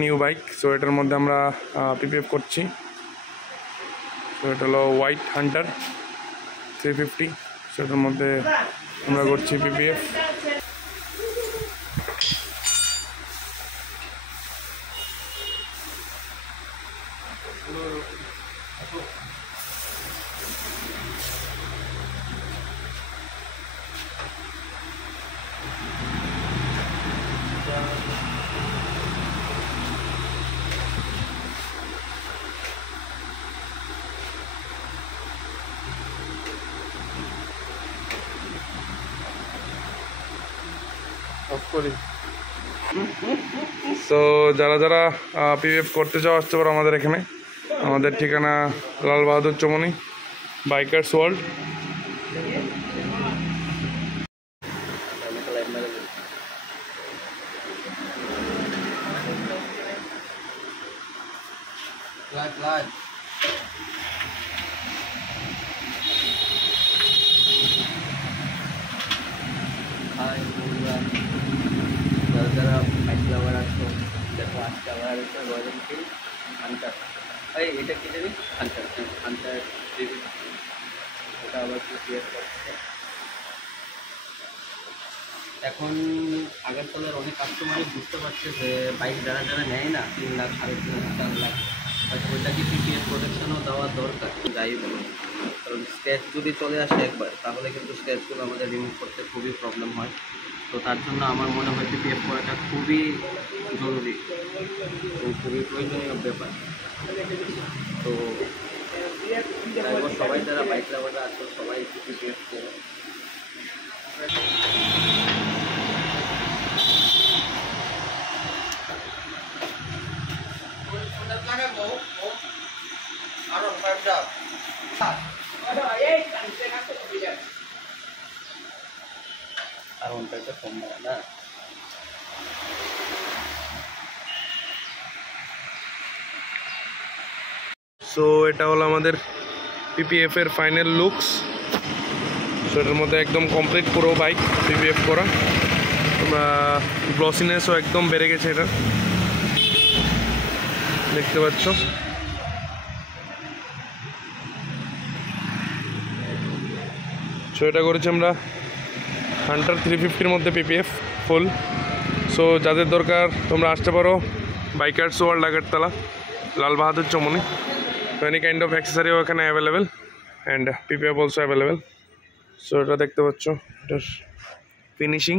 New bike. So এটার মধ্যে আমরা পিপিএফ করছি। সো এটা হলো হোয়াইট হান্টার 350। সো এটার মধ্যে আমরা করছি পিপিএফ। সো যারা যারা পিপিএফ করতে চাও আসতে পারো আমাদের এখানে। আমাদের ঠিকানা লাল বাহাদুর চৌমনি, বাইকার্স ওয়ার্ল্ড। যারা যারা বাইক লাভার আসো, দেখো আজকে আবার রয়্যাল এনফিল্ড হান্টার, এটা কি জানি হান্টার, হান্টার ওটা আবার পিপিএফ করছে। এখন আগরতলার অনেক কাস্টমারই বুঝতে পারছে যে বাইক যারা যারা নেয় না 3 লাখ 3.5 লাখ 4 লাখ, হয়তো ওইটাকে পিপিএফ প্রোটেকশনও দেওয়া দরকার, যাই বলুন। কারণ স্ক্র্যাচ যদি চলে আসে একবার, তাহলে কিন্তু স্ক্র্যাচগুলো আমাদের রিমুভ করতে খুবই প্রবলেম হয়। তো তার জন্য আমার মনে হয় পিপিএফ করাটা খুবই জরুরি এবং খুবই প্রয়োজনীয় ব্যাপার। তো সবাই যারা বাইক লাভাররা আছে সবাই পিপিএফ করো। আর ওটা কম না। সো এটা হলো আমাদের পিপিএফ এর ফাইনাল লুকস। সো এটার মধ্যে একদম কমপ্লিট পুরো বাইক পিপিএফ করা। গ্লসিনেসও একদম বেড়ে গেছে, এটা দেখতে পাচ্ছ। সো এটা করেছি আমরা হান্টার 350-র মধ্যে পিপিএফ ফুল। সো যাদের দরকার তোমরা আসতে পারো বাইকার্স ওয়ার্ল্ড আগরতলা, লাল বাহাদুর চৌমনি। তো এনি কাইন্ড অফ অ্যাক্সেসরি ওখানে available and PPF also available. So এটা দেখতে পাচ্ছ, এটার ফিনিশিং।